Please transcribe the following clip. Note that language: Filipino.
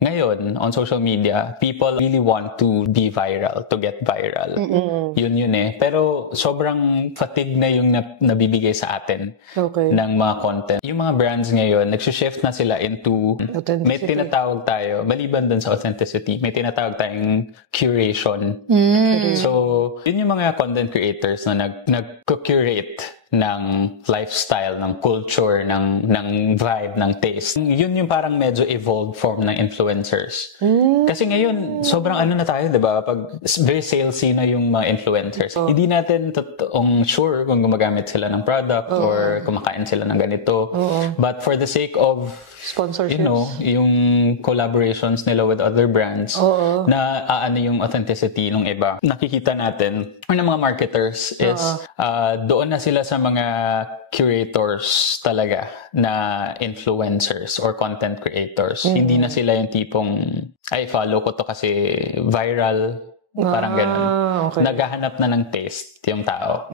ngayon, on social media, people really want to be viral, to get viral. Yun eh. Pero sobrang fatigue na yung nabibigay sa atin ng mga content. Yung mga brands ngayon, nag-shift na sila into, may tinatawag tayo, maliban dun sa authenticity, may tinatawag tayong curation. So, yun yung mga content creators na nag-curate ng lifestyle, ng culture, ng vibe, ng taste. Yun yung parang medyo evolved form ng influencers. Kasi ngayon, sobrang na tayo, diba? Pag very salesy na yung mga influencers. Hindi natin totoong sure kung gumagamit sila ng product or kumakain sila ng ganito. But for the sake of sponsorships, yung collaborations nila with other brands, na yung authenticity ng iba. Nakikita natin, or ng mga marketers is, doon na sila sa mga curators talaga na influencers or content creators. Hindi na sila yung tipong, follow ko to kasi viral, parang ganun. Naghahanap na ng taste yung tao.